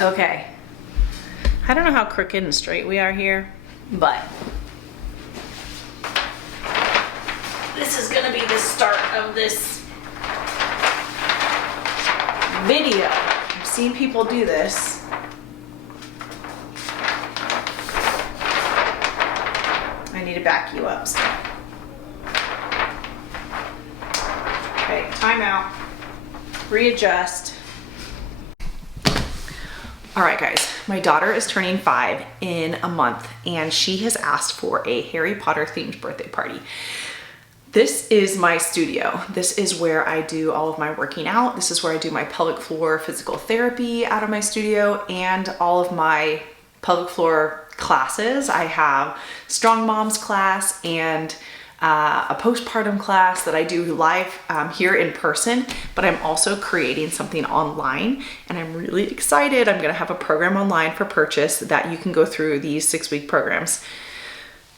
Okay. I don't know how crooked and straight we are here, but this is gonna be the start of this video. I've seen people do this. I need to back you up. So. Okay, time out. Readjust. All right, guys, my daughter is turning 5 in a month, and she has asked for a Harry Potter themed birthday party. This is my studio. This is where I do all of my working out. This is where I do my pelvic floor physical therapy out of my studio and all of my pelvic floor classes. I have Strong Moms class and a postpartum class that I do live here in person, but I'm also creating something online, and I'm really excited. I'm gonna have a program online for purchase that you can go through these 6-week programs.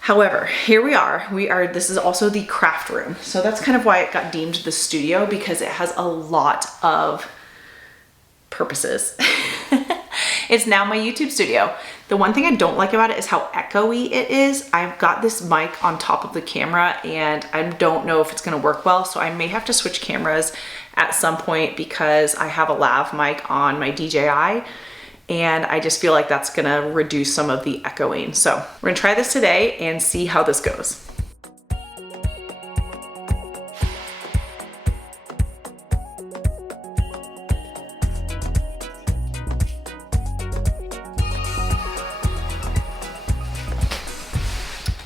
However, here we are, this is also the craft room. So that's kind of why it got deemed the studio, because it has a lot of purposes. It's now my YouTube studio. The one thing I don't like about it is how echoey it is. I've got this mic on top of the camera and I don't know if it's gonna work well, so I may have to switch cameras at some point because I have a lav mic on my DJI and I just feel like that's gonna reduce some of the echoing. So we're gonna try this today and see how this goes.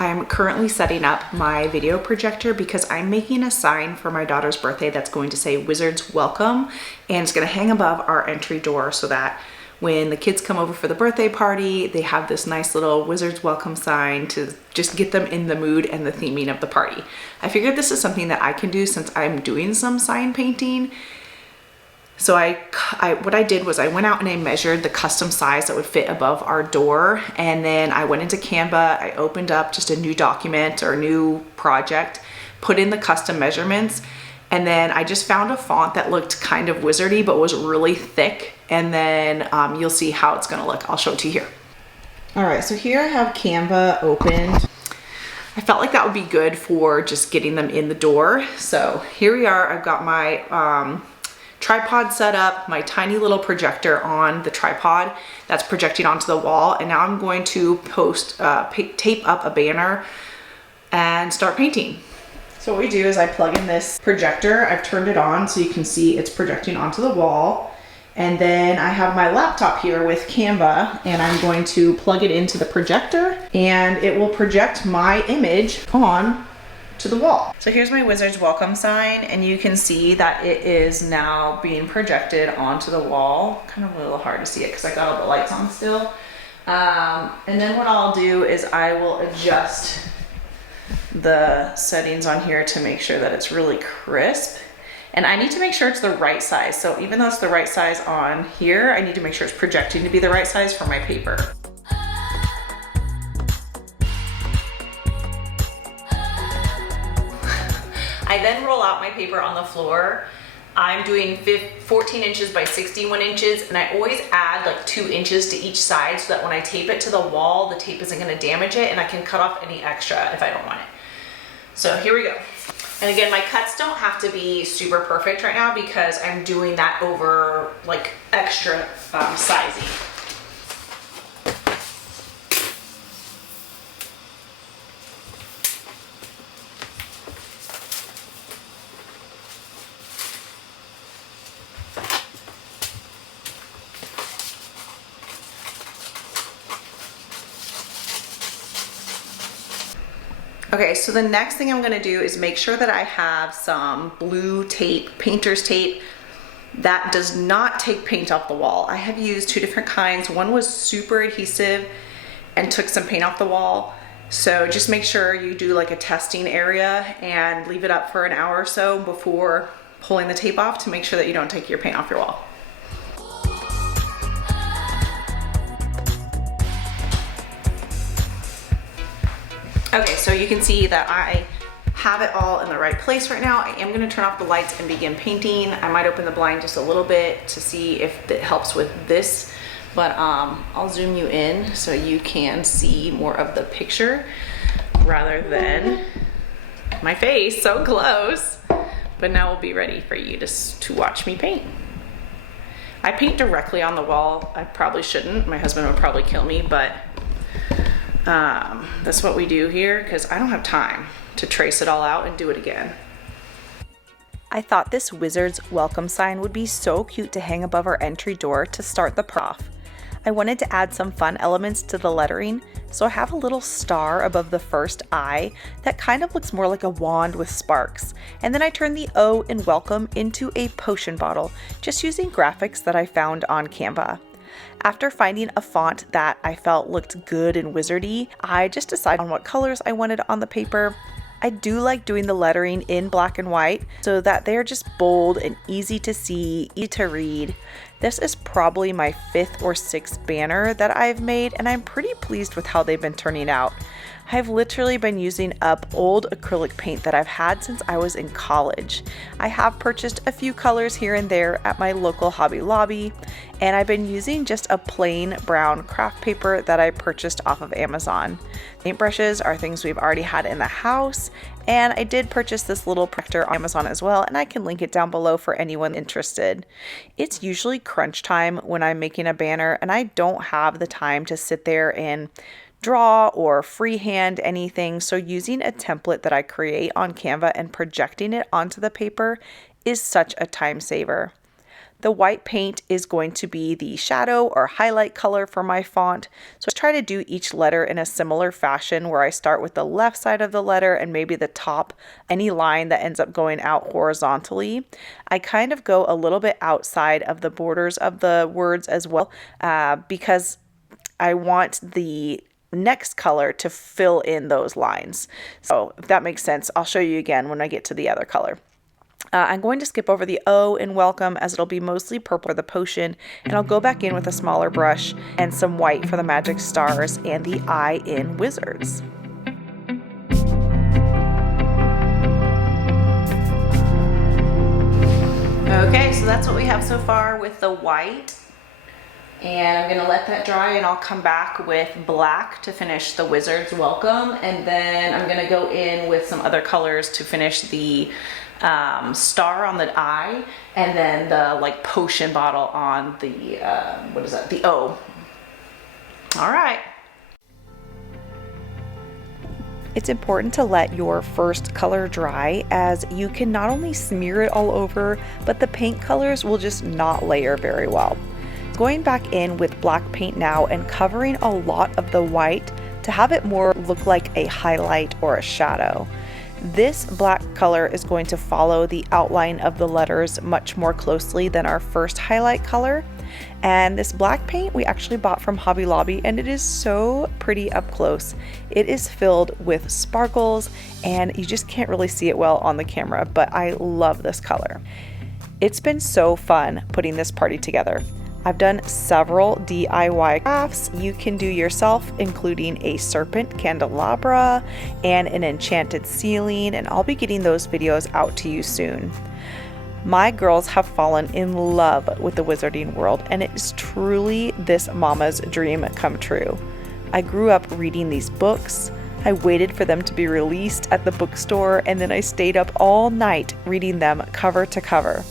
I'm currently setting up my video projector because I'm making a sign for my daughter's birthday that's going to say Wizards Welcome, and it's gonna hang above our entry door so that when the kids come over for the birthday party, they have this nice little Wizards Welcome sign to just get them in the mood and the theming of the party. I figured this is something that I can do since I'm doing some sign painting. So what I did was I went out and I measured the custom size that would fit above our door, and then I went into Canva, I opened up just a new document or a new project, put in the custom measurements, and then I just found a font that looked kind of wizardy but was really thick, and then you'll see how it's gonna look. I'll show it to you here. All right, so here I have Canva opened. I felt like that would be good for just getting them in the door. So here we are, I've got my tripod set up, my tiny little projector on the tripod that's projecting onto the wall, and now I'm going to tape up a banner and start painting. So what we do is I plug in this projector. I've turned it on so you can see it's projecting onto the wall, and then I have my laptop here with Canva, and I'm going to plug it into the projector and it will project my image on to the wall. So here's my Wizards Welcome sign, and you can see that it is now being projected onto the wall. Kind of a little hard to see it because I got all the lights on still. And then what I'll do is I will adjust the settings on here to make sure that it's really crisp. And I need to make sure it's the right size. So even though it's the right size on here, I need to make sure it's projecting to be the right size for my paper. I then roll out my paper on the floor. I'm doing 14 inches by 61 inches, and I always add like 2 inches to each side so that when I tape it to the wall, the tape isn't gonna damage it, and I can cut off any extra if I don't want it. So here we go. And again, my cuts don't have to be super perfect right now because I'm doing that over like extra sizing. Okay, so the next thing I'm gonna do is make sure that I have some blue tape, painter's tape, that does not take paint off the wall. I have used 2 different kinds. One was super adhesive and took some paint off the wall. So just make sure you do like a testing area and leave it up for an hour or so before pulling the tape off to make sure that you don't take your paint off your wall. Okay, so you can see that I have it all in the right place right now. I am gonna turn off the lights and begin painting. I might open the blind just a little bit to see if it helps with this but I'll zoom you in so you can see more of the picture rather than my face so close. But now we'll be ready for you to watch me paint. I paint directly on the wall. I probably shouldn't. My husband would probably kill me, but that's what we do here because I don't have time to trace it all out and do it again. I thought this Wizards welcome sign would be so cute to hang above our entry door to start the off. I wanted to add some fun elements to the lettering, so I have a little star above the first I that kind of looks more like a wand with sparks. And then I turned the O in welcome into a potion bottle, just using graphics that I found on Canva. After finding a font that I felt looked good and wizardy, I just decided on what colors I wanted on the paper. I do like doing the lettering in black and white so that they're just bold and easy to see, easy to read. This is probably my 5th or 6th banner that I've made, and I'm pretty pleased with how they've been turning out. I've literally been using up old acrylic paint that I've had since I was in college. I have purchased a few colors here and there at my local Hobby Lobby, and I've been using just a plain brown craft paper that I purchased off of Amazon. Paintbrushes are things we've already had in the house, and I did purchase this little projector on Amazon as well, and I can link it down below for anyone interested. It's usually crunch time when I'm making a banner, and I don't have the time to sit there and draw or freehand anything, so using a template that I create on Canva and projecting it onto the paper is such a time saver. The white paint is going to be the shadow or highlight color for my font, so I try to do each letter in a similar fashion where I start with the left side of the letter and maybe the top, any line that ends up going out horizontally. I kind of go a little bit outside of the borders of the words as well because I want the next color to fill in those lines. So if that makes sense, I'll show you again when I get to the other color. I'm going to skip over the O in welcome as it'll be mostly purple for the potion, and I'll go back in with a smaller brush and some white for the magic stars and the I in wizards. Okay, so that's what we have so far with the white. And I'm gonna let that dry and I'll come back with black to finish the wizard's welcome, and then I'm gonna go in with some other colors to finish the star on the eye, and then the like potion bottle on the what is that, the O. All right. It's important to let your first color dry, as you can not only smear it all over, but the paint colors will just not layer very well. Going back in with black paint now and covering a lot of the white to have it more look like a highlight or a shadow. This black color is going to follow the outline of the letters much more closely than our first highlight color. And this black paint we actually bought from Hobby Lobby, and it is so pretty up close. It is filled with sparkles and you just can't really see it well on the camera, but I love this color. It's been so fun putting this party together. I've done several DIY crafts you can do yourself, including a serpent candelabra and an enchanted ceiling, and I'll be getting those videos out to you soon. My girls have fallen in love with the wizarding world, and it is truly this mama's dream come true. I grew up reading these books. I waited for them to be released at the bookstore, and then I stayed up all night reading them cover to cover.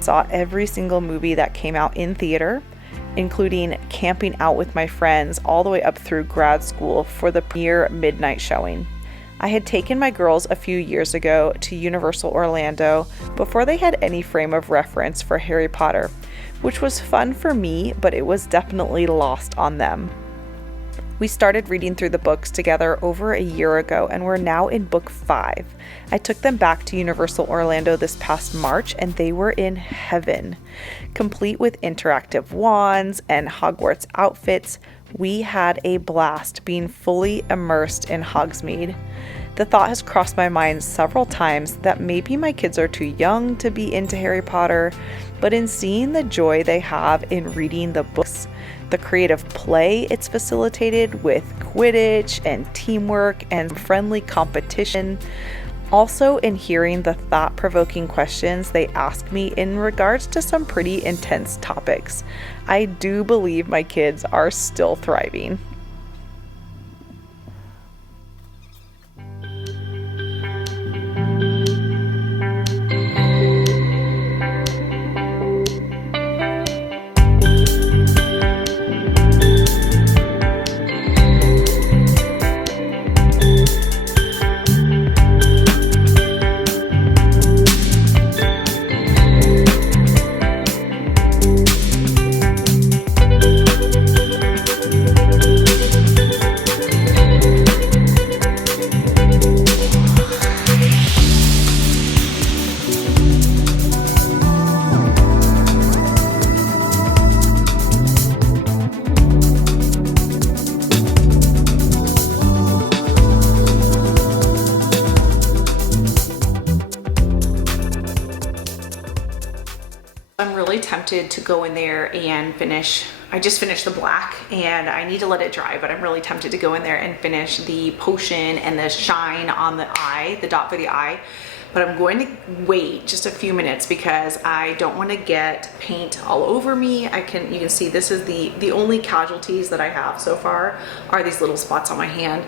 Saw every single movie that came out in theater, including camping out with my friends all the way up through grad school for the premiere midnight showing. I had taken my girls a few years ago to Universal Orlando before they had any frame of reference for Harry Potter, which was fun for me, but it was definitely lost on them. We started reading through the books together over a year ago, and we're now in book 5. I took them back to Universal Orlando this past March, and they were in heaven. Complete with interactive wands and Hogwarts outfits, we had a blast being fully immersed in Hogsmeade. The thought has crossed my mind several times that maybe my kids are too young to be into Harry Potter, but in seeing the joy they have in reading the books, the creative play it's facilitated with Quidditch and teamwork and friendly competition, Also, in hearing the thought-provoking questions they ask me in regards to some pretty intense topics, I do believe my kids are still thriving. I'm really tempted to go in there and finish. I just finished the black and I need to let it dry, but I'm really tempted to go in there and finish the potion and the shine on the eye, the dot for the eye. But I'm going to wait just a few minutes because I don't want to get paint all over me. You can see this is the only casualties that I have so far are these little spots on my hand.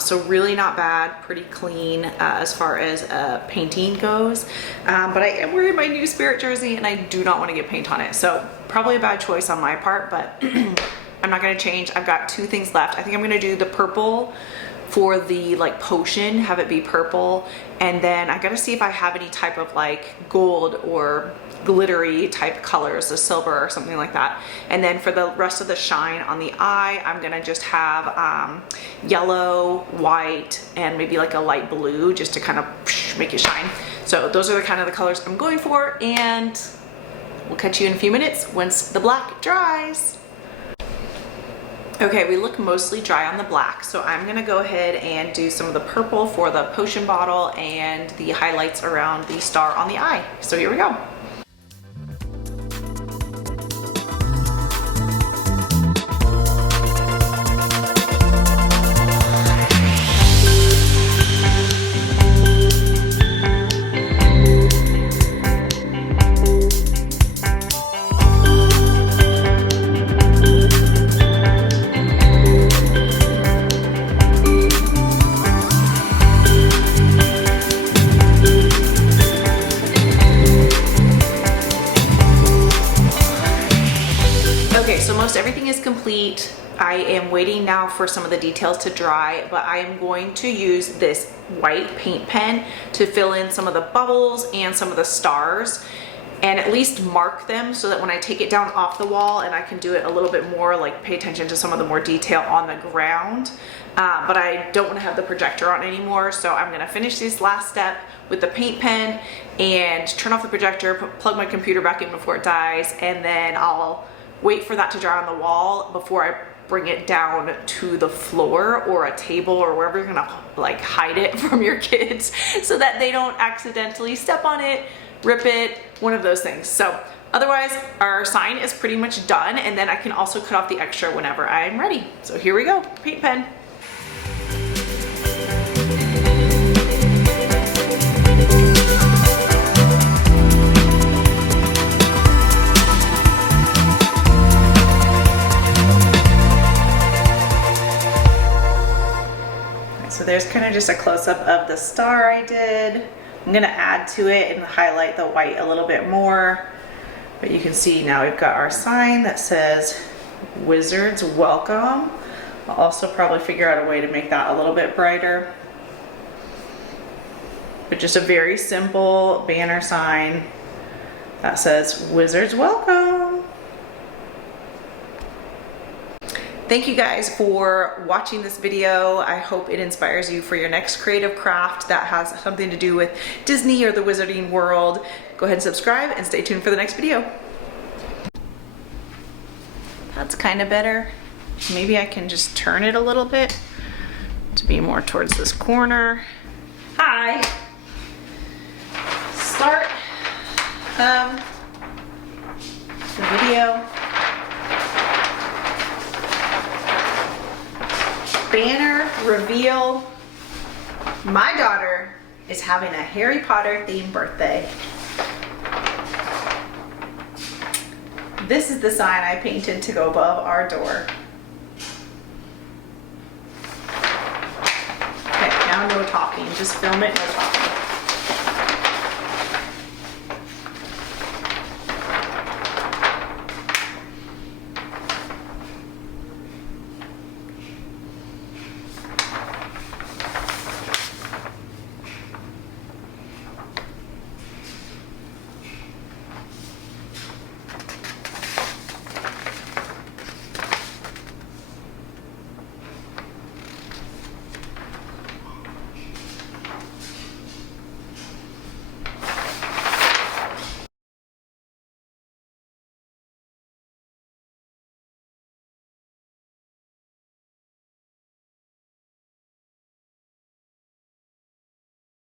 So really not bad, pretty clean as far as painting goes. But I am wearing my new Spirit jersey and I do not want to get paint on it. So probably a bad choice on my part, but I'm not going to change. I've got two things left. I think I'm going to do the purple for the like potion, have it be purple, and then I gotta see if I have any type of like gold or glittery type colors, the silver or something like that. And then for the rest of the shine on the eye, I'm gonna just have yellow, white, and maybe like a light blue just to kind of make it shine. So those are the kind of the colors I'm going for, and we'll catch you in a few minutes once the black dries. Okay, we look mostly dry on the black, so I'm gonna go ahead and do some of the purple for the potion bottle and the highlights around the star on the eye. So here we go. Okay, so most everything is complete. I am waiting now for some of the details to dry, but I am going to use this white paint pen to fill in some of the bubbles and some of the stars and at least mark them so that when I take it down off the wall and I can do it a little bit more, like pay attention to some of the more detail on the ground. But I don't want to have the projector on anymore, so I'm going to finish this last step with the paint pen and turn off the projector, plug my computer back in before it dies, and then I'll wait for that to dry on the wall before I bring it down to the floor or a table or wherever you're gonna like hide it from your kids so that they don't accidentally step on it, rip it, one of those things. So otherwise our sign is pretty much done, and then I can also cut off the extra whenever I'm ready. So here we go, paint pen. So there's kind of just a close-up of the star I did. I'm gonna add to it and highlight the white a little bit more. But you can see now we've got our sign that says Wizards Welcome. I'll also probably figure out a way to make that a little bit brighter. But just a very simple banner sign that says Wizards Welcome. Thank you guys for watching this video. I hope it inspires you for your next creative craft that has something to do with Disney or the Wizarding world. Go ahead and subscribe and stay tuned for the next video. That's kind of better. Maybe I can just turn it a little bit to be more towards this corner. Hi. Start the video. Banner reveal. My daughter is having a Harry Potter themed birthday. This is the sign I painted to go above our door. Okay, now no talking, just film it, no talking.